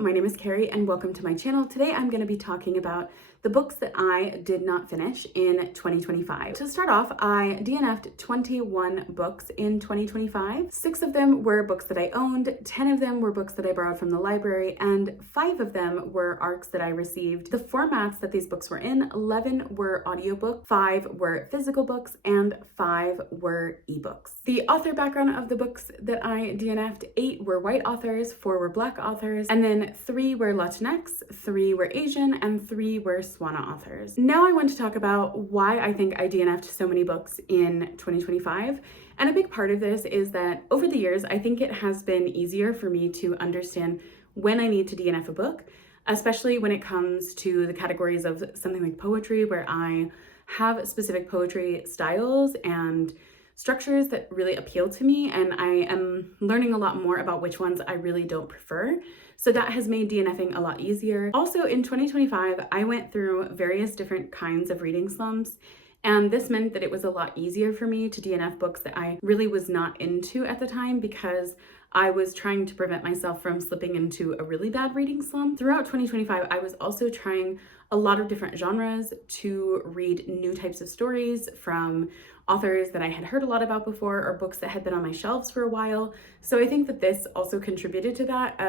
my name is Carrie and welcome to my channel. Today I'm going to be talking about the books that I did not finish in 2025. To start off, I DNF'd 21 books in 2025. 6 of them were books that I owned, 10 of them were books that I borrowed from the library, and 5 of them were ARCs that I received. The formats that these books were in, 11 were audiobook, 5 were physical books, and 5 were ebooks. The author background of the books that I DNF'd, 8 were white authors, 4 were black authors, and then 3 were Latinx, 3 were Asian, and 3 were Swana authors. Now I want to talk about why I think I DNF'd so many books in 2025. And a big part of this is that over the years, I think it has been easier for me to understand when I need to DNF a book, especially when it comes to the categories of something like poetry, where I have specific poetry styles and structures that really appeal to me, and I am learning a lot more about which ones I really don't prefer. So that has made DNFing a lot easier. Also in 2025, I went through various different kinds of reading slumps, and this meant that it was a lot easier for me to DNF books that I really was not into at the time, because I was trying to prevent myself from slipping into a really bad reading slump. Throughout 2025, I was also trying a lot of different genres to read new types of stories from authors that I had heard a lot about before, or books that had been on my shelves for a while. So I think that this also contributed to that.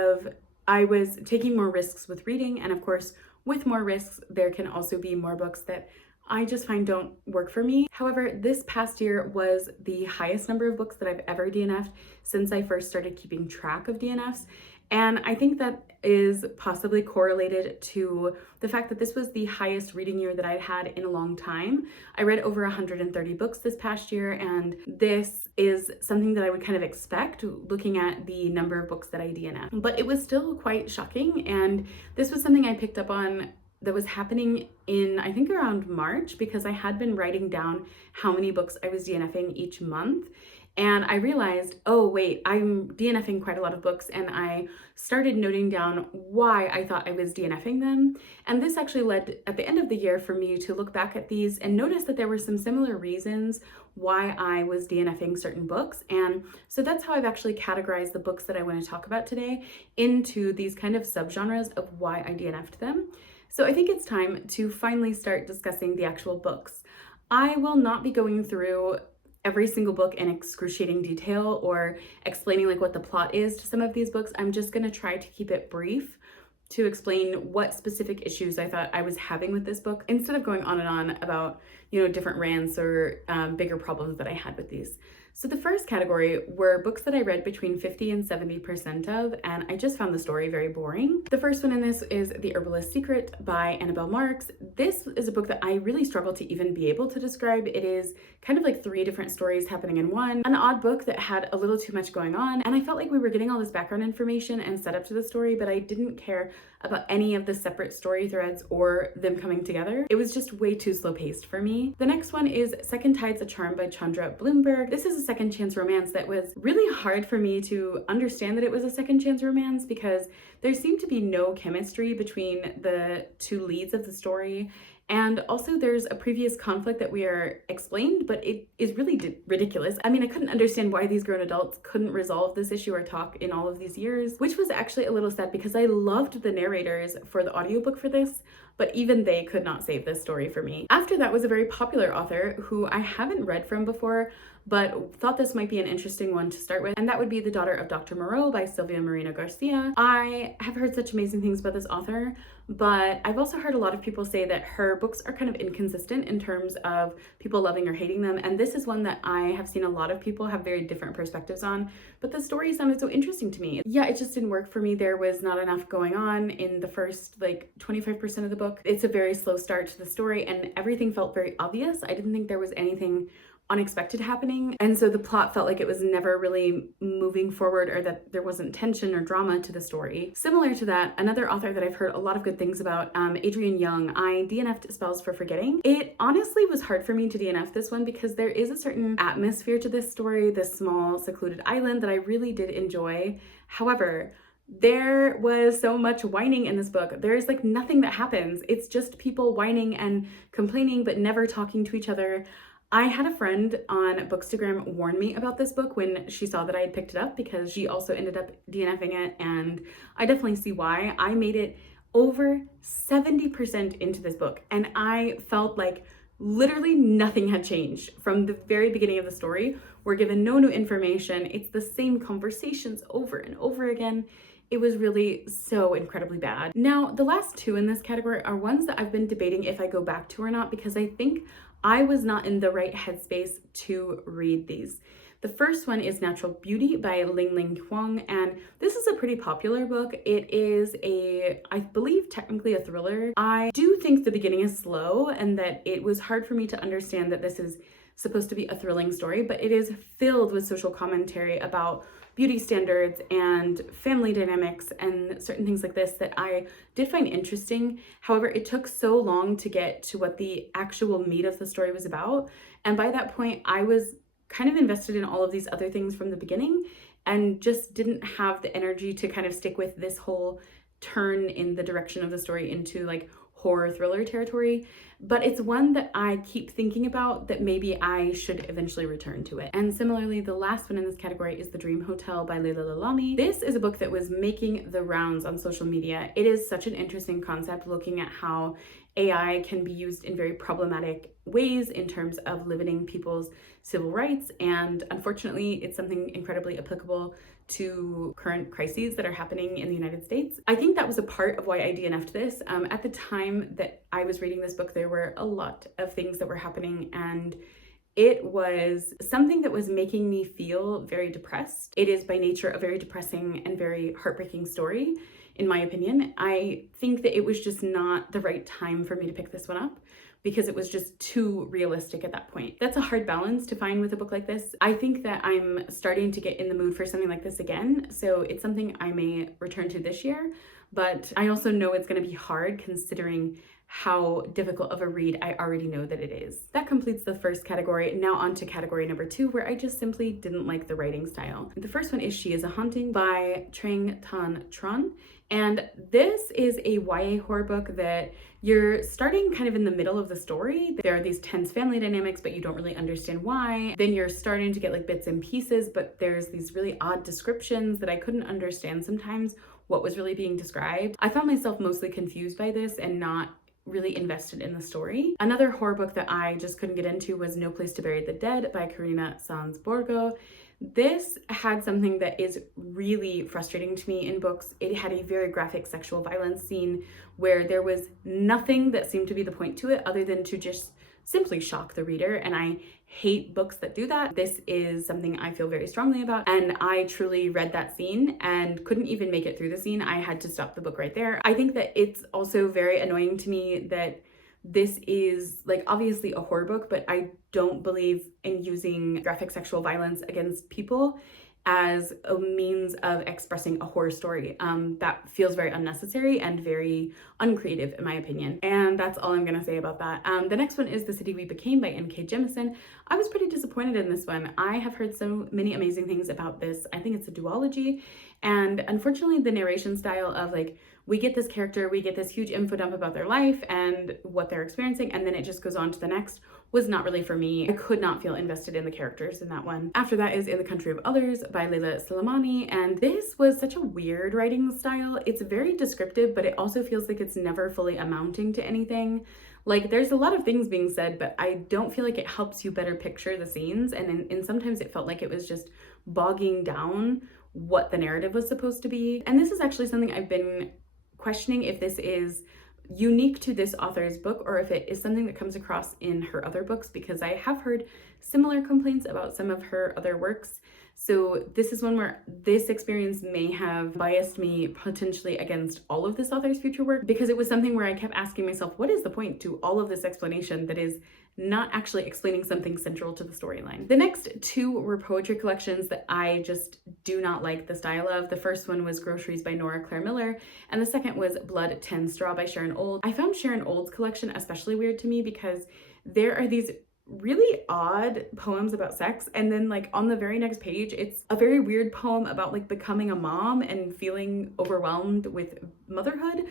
I was taking more risks with reading, and of course, with more risks, there can also be more books that I just find don't work for me. However, this past year was the highest number of books that I've ever DNF'd since I first started keeping track of DNFs. And I think that is possibly correlated to the fact that this was the highest reading year that I'd had in a long time. I read over 130 books this past year, and this is something that I would kind of expect looking at the number of books that I DNF'd. But it was still quite shocking, and this was something I picked up on that was happening in, I think, around March, because I had been writing down how many books I was DNFing each month. And I realized, oh wait, I'm DNFing quite a lot of books, and I started noting down why I thought I was DNFing them. And this actually led at the end of the year for me to look back at these and notice that there were some similar reasons why I was DNFing certain books. And so that's how I've actually categorized the books that I want to talk about today into these kind of subgenres of why I DNF'd them. So I think it's time to finally start discussing the actual books. I will not be going through every single book in excruciating detail or explaining like what the plot is to some of these books. I'm just going to try to keep it brief to explain what specific issues I thought I was having with this book, instead of going on and on about, different rants or bigger problems that I had with these. So the first category were books that I read between 50 and 70% of, and I just found the story very boring. The first one in this is The Herbalist Secret by Annabelle Marx. This is a book that I really struggle to even be able to describe. It is kind of like 3 different stories happening in one, an odd book that had a little too much going on, and I felt like we were getting all this background information and setup to the story, but I didn't care about any of the separate story threads or them coming together. It was just way too slow paced for me. The next one is Second Tide's a Charm by Chandra Blumberg. This is a second chance romance that was really hard for me to understand that it was a second chance romance, because there seemed to be no chemistry between the 2 leads of the story. And also there's a previous conflict that we are explained, but it is really ridiculous. I mean, I couldn't understand why these grown adults couldn't resolve this issue or talk in all of these years, which was actually a little sad, because I loved the narrators for the audiobook for this, but even they could not save this story for me. After that was a very popular author who I haven't read from before, but thought this might be an interesting one to start with, and that would be The Daughter of Dr. Moreau by Silvia Moreno-Garcia. I have heard such amazing things about this author, but I've also heard a lot of people say that her books are kind of inconsistent in terms of people loving or hating them, and this is one that I have seen a lot of people have very different perspectives on, but the story sounded so interesting to me. Yeah, it just didn't work for me. There was not enough going on in the first 25% of the book. It's a very slow start to the story, and everything felt very obvious. I didn't think there was anything unexpected happening, and so the plot felt like it was never really moving forward, or that there wasn't tension or drama to the story. Similar to that, another author that I've heard a lot of good things about, Adrieene, I DNF'd Spells for Forgetting. It honestly was hard for me to DNF this one, because there is a certain atmosphere to this story, this small secluded island, that I really did enjoy. However, there was so much whining in this book. There's nothing that happens. It's just people whining and complaining but never talking to each other. I had a friend on Bookstagram warn me about this book when she saw that I had picked it up, because she also ended up DNFing it, and I definitely see why. I made it over 70% into this book, and I felt like literally nothing had changed from the very beginning of the story. We're given no new information. It's the same conversations over and over again. It was really so incredibly bad. Now, the last two in this category are ones that I've been debating if I go back to or not, because I think I was not in the right headspace to read these. The first one is Natural Beauty by Ling Huang, and this is a pretty popular book. It is I believe technically a thriller. I do think the beginning is slow and that it was hard for me to understand that this is supposed to be a thrilling story, but it is filled with social commentary about beauty standards and family dynamics and certain things like this that I did find interesting. However, it took so long to get to what the actual meat of the story was about, and by that point I was kind of invested in all of these other things from the beginning and just didn't have the energy to kind of stick with this whole turn in the direction of the story into like horror thriller territory. But it's one that I keep thinking about, that maybe I should eventually return to it. And similarly, the last one in this category is The Dream Hotel by Laila Lalami. This is a book that was making the rounds on social media. It is such an interesting concept, looking at how AI can be used in very problematic ways in terms of limiting people's civil rights, and unfortunately it's something incredibly applicable to current crises that are happening in the United States. I think that was a part of why I DNF'd this. At the time that I was reading this book, there were a lot of things that were happening, and it was something that was making me feel very depressed. It is by nature a very depressing and very heartbreaking story, in my opinion. I think that it was just not the right time for me to pick this one up, because it was just too realistic at that point. That's a hard balance to find with a book like this. I think that I'm starting to get in the mood for something like this again, so it's something I may return to this year, but I also know it's going to be hard considering how difficult of a read I already know that it is. That completes the first category. Now on to category number 2, where I just simply didn't like the writing style. The first one is She is a Haunting by Trang Tran. And this is a YA horror book that you're starting kind of in the middle of the story. There are these tense family dynamics, but you don't really understand why. Then you're starting to get like bits and pieces, but there's these really odd descriptions that I couldn't understand sometimes what was really being described. I found myself mostly confused by this and not really invested in the story. Another horror book that I just couldn't get into was No Place to Bury the Dead by Karina sans Borgo. This had something that is really frustrating to me in books. It had a very graphic sexual violence scene where there was nothing that seemed to be the point to it other than to just simply shock the reader, and I hate books that do that. This is something I feel very strongly about, and I truly read that scene and couldn't even make it through the scene. I had to stop the book right there. I think that it's also very annoying to me that this is like obviously a horror book, but I don't believe in using graphic sexual violence against people as a means of expressing a horror story. That feels very unnecessary and very uncreative in my opinion. And that's all I'm gonna say about that. The next one is The City We Became by N.K. Jemisin. I was pretty disappointed in this one. I have heard so many amazing things about this. I think it's a duology, and unfortunately the narration style of like, we get this character, we get this huge info dump about their life and what they're experiencing, and then it just goes on to the next, was not really for me. I could not feel invested in the characters in that one. After that is In the Country of Others by Leila Slimani, and this was such a weird writing style. It's very descriptive, but it also feels like it's never fully amounting to anything. Like, there's a lot of things being said, but I don't feel like it helps you better picture the scenes, and sometimes it felt like it was just bogging down what the narrative was supposed to be. And this is actually something I've been questioning, if this is unique to this author's book or if it is something that comes across in her other books, because I have heard similar complaints about some of her other works. So this is one where this experience may have biased me potentially against all of this author's future work, because it was something where I kept asking myself, what is the point to all of this explanation that is not actually explaining something central to the storyline? The next two were poetry collections that I just do not like the style of. The first one was Groceries by Nora Claire Miller, and the second was Blood 10 Straw by Sharon Olds. I found Sharon Olds' collection especially weird to me because there are these really odd poems about sex, and then like on the very next page it's a very weird poem about like becoming a mom and feeling overwhelmed with motherhood.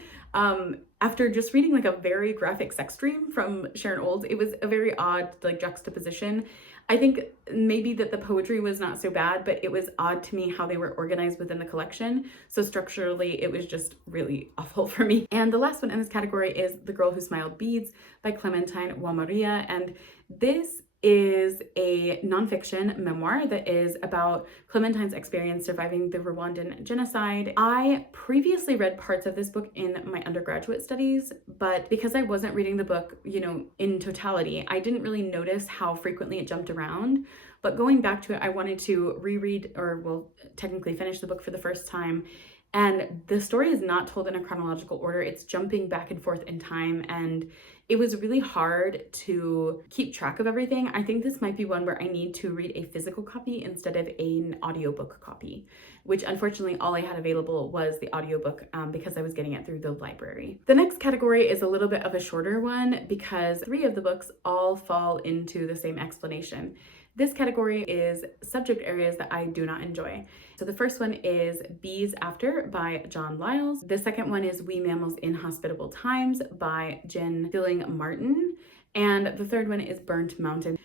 After just reading like a very graphic sex dream from Sharon Olds, it was a very odd like juxtaposition. I think maybe that the poetry was not so bad, but it was odd to me how they were organized within the collection. So structurally, it was just really awful for me. And the last one in this category is The Girl Who Smiled Beads by Clemantine Wamariya. And this is a nonfiction memoir that is about Clementine's experience surviving the Rwandan genocide. I previously read parts of this book in my undergraduate studies, but because I wasn't reading the book, you know, in totality, I didn't really notice how frequently it jumped around. But going back to it, I wanted to reread, or well, technically finish the book for the first time. And the story is not told in a chronological order. It's jumping back and forth in time, and it was really hard to keep track of everything. I think this might be one where I need to read a physical copy instead of an audiobook copy, which unfortunately all I had available was the audiobook because I was getting it through the library. The next category is a little bit of a shorter one because 3 of the books all fall into the same explanation. This category is subject areas that I do not enjoy. So the first one is Bees After by John Liles. The second one is We Mammals in Hospitable Times by Jynne Dilling Martin. And the third one is Burnt Mountain.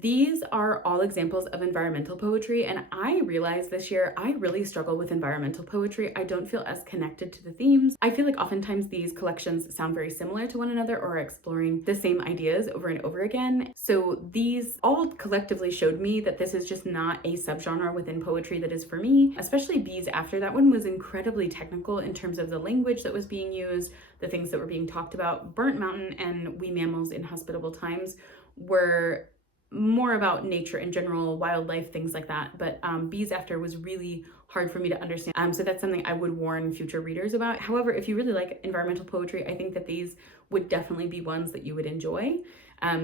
These are all examples of environmental poetry, and I realized this year I really struggle with environmental poetry. I don't feel as connected to the themes. I feel like oftentimes these collections sound very similar to one another or are exploring the same ideas over and over again. So these all collectively showed me that this is just not a subgenre within poetry that is for me, especially Bees After. That one was incredibly technical in terms of the language that was being used, the things that were being talked about. Burnt Mountain and We Mammals in Hospitable Times were more about nature in general, wildlife, things like that. But Bees After was really hard for me to understand. So that's something I would warn future readers about. However, if you really like environmental poetry, I think that these would definitely be ones that you would enjoy.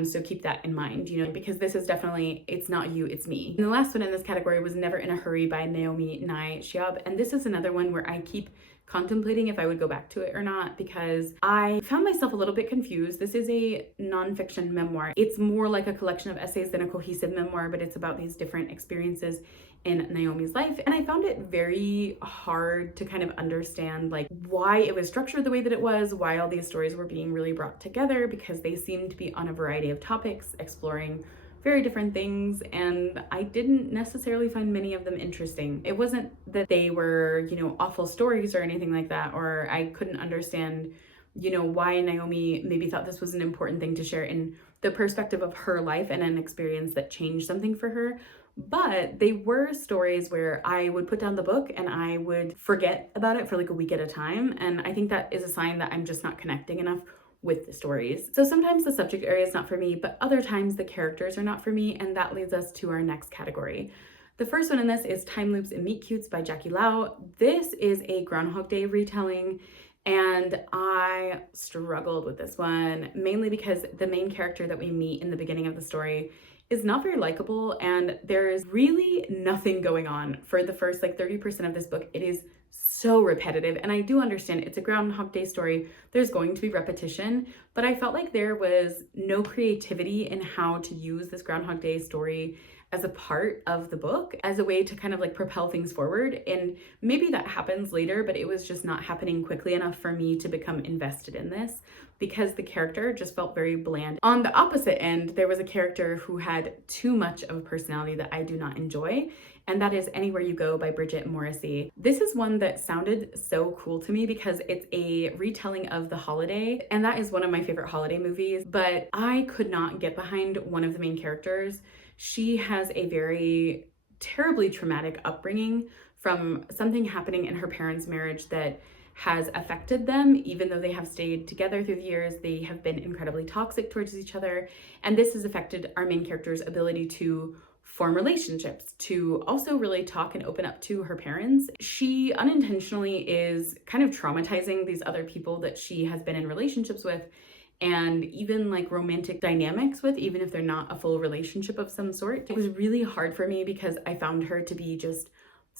So keep that in mind, you know, because this is definitely, it's not you, it's me. And the last one in this category was Never in a Hurry by Naomi Nye Shiab. And this is another one where I keep contemplating if I would go back to it or not, because I found myself a little bit confused. This is a nonfiction memoir. It's more like a collection of essays than a cohesive memoir, but it's about these different experiences in Naomi's life. And I found it very hard to kind of understand like why it was structured the way that it was, why all these stories were being really brought together, because they seemed to be on a variety of topics, exploring very different things, and I didn't necessarily find many of them interesting. It wasn't that they were, you know, awful stories or anything like that, or I couldn't understand, you know, why Naomi maybe thought this was an important thing to share in the perspective of her life and an experience that changed something for her. But they were stories where I would put down the book and I would forget about it for like a week at a time. And I think that is a sign that I'm just not connecting enough with the stories. So sometimes the subject area is not for me, but other times the characters are not for me, and that leads us to our next category. The first one in this is Time Loops and Meet Cutes by Jackie Lau. This is a Groundhog Day retelling, and I struggled with this one, mainly because the main character that we meet in the beginning of the story is not very likable, and there's really nothing going on for the first like 30% of this book. It is so repetitive, and I do understand it's a Groundhog Day story. There's going to be repetition, but I felt like there was no creativity in how to use this Groundhog Day story as a part of the book, as a way to kind of like propel things forward. And maybe that happens later, but it was just not happening quickly enough for me to become invested in this, because the character just felt very bland. On the opposite end, there was a character who had too much of a personality that I do not enjoy, and that is Anywhere You Go by Bridget Morrissey. This is one that sounded so cool to me because it's a retelling of The Holiday, and that is one of my favorite holiday movies, but I could not get behind one of the main characters. She has a very terribly traumatic upbringing from something happening in her parents' marriage that has affected them. Even though they have stayed together through the years, they have been incredibly toxic towards each other, and this has affected our main character's ability to form relationships, to also really talk and open up to her parents. She unintentionally is kind of traumatizing these other people that she has been in relationships with, and even like romantic dynamics with, even if they're not a full relationship of some sort. It was really hard for me because I found her to be just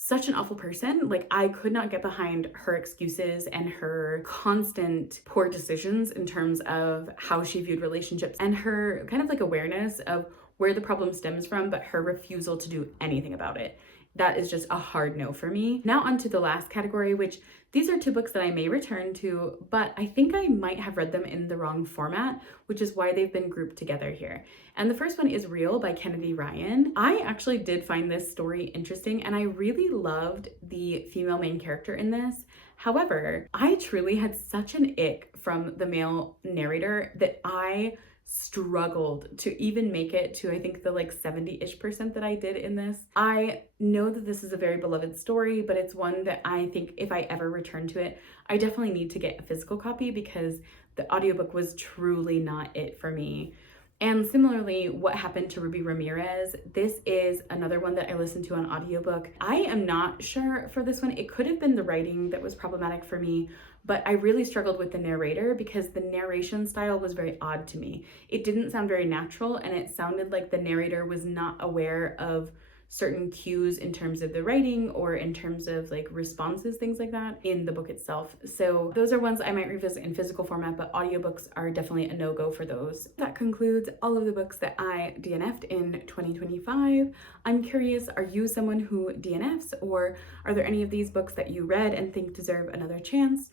such an awful person. Like, I could not get behind her excuses and her constant poor decisions in terms of how she viewed relationships and her kind of like awareness of where the problem stems from, but her refusal to do anything about it. That is just a hard no for me. Now on to the last category, which these are two books that I may return to, but I think I might have read them in the wrong format, which is why they've been grouped together here. And the first one is Real by Kennedy Ryan. I actually did find this story interesting, and I really loved the female main character in this. However, I truly had such an ick from the male narrator that I struggled to even make it to, I think, the like 70-ish% that I did in this. I know that this is a very beloved story, but it's one that I think if I ever return to it, I definitely need to get a physical copy because the audiobook was truly not it for me. And similarly, What Happened to Ruby Ramirez, this is another one that I listened to on audiobook. I am not sure for this one. It could have been the writing that was problematic for me, but I really struggled with the narrator because the narration style was very odd to me. It didn't sound very natural, and it sounded like the narrator was not aware of certain cues in terms of the writing or in terms of like responses, things like that in the book itself. So those are ones I might revisit in physical format, but audiobooks are definitely a no-go for those. That concludes all of the books that I DNF'd in 2025. I'm curious, are you someone who DNFs, or are there any of these books that you read and think deserve another chance?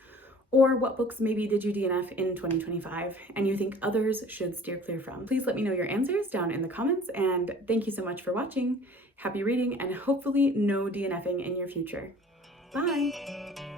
Or what books maybe did you DNF in 2025 and you think others should steer clear from? Please let me know your answers down in the comments, and thank you so much for watching. Happy reading, and hopefully no DNFing in your future. Bye!